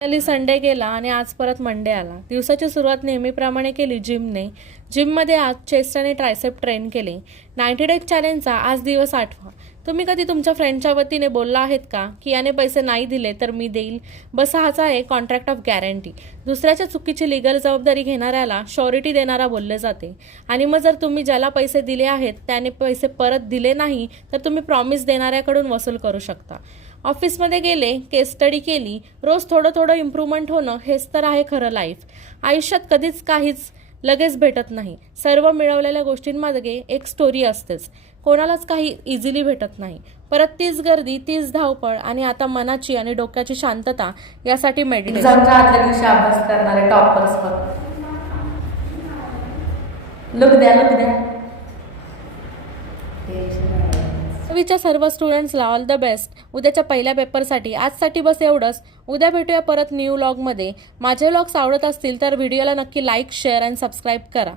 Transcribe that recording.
Finally Sunday गेला आणि आज परत मंडे आला. दिवसाची सुरुवात नेहमीप्रमाणे केली जिमने. जिममध्ये आज चेस्ट आणि ट्रायसेप ट्रेन केले. 90 डेज चॅलेंजचा आज दिवस 8वा. तुम्ही कधी तुमच्या फ्रेंडच्या वतीने बोलला आहेत का की याने पैसे नाही दिले तर मी देईल? बस हाच आहे कॉन्ट्रॅक्ट ऑफ गॅरंटी. दुसऱ्याच्या चुकीची लिगल जबाबदारी घेणाऱ्याला शॉरिटी देणारा बोलले जाते. आणि मग जर तुम्ही ज्याला पैसे दिले आहेत त्याने पैसे परत दिले नाही तर तुम्ही प्रॉमिस देणाऱ्याकडून वसूल करू शकता. ऑफिसमध्ये गेले, केस स्टडी केली, रोज थोडं थोडं इम्प्रूव्हमेंट होणं हेच तर आहे खरं लाईफ. आयुष्यात कधीच काहीच लगेच भेटत नाही. सर्व मिळवलेल्या गोष्टींमागे एक स्टोरी असतेच. कोणालाच काही इझिली भेटत नाही. परत तीच गर्दी, तीच धावपळ आणि आता मनाची आणि डोक्याची शांतता यासाठी मेडिटेशन. एक्झामच्या आदल्या दिवशी अभ्यास करणारे टॉपर्स लुक द्या. 10वीच्या सर्व स्टुडंट्सला ऑल द बेस्ट उद्याच्या पहिल्या पेपरसाठी. आजसाठी बस एवढंच. उद्या भेटूया परत न्यू व्लॉगमध्ये. माझे व्लॉग्स आवडत असतील तर व्हिडिओला नक्की लाईक, शेअर आणि सबस्क्राईब करा.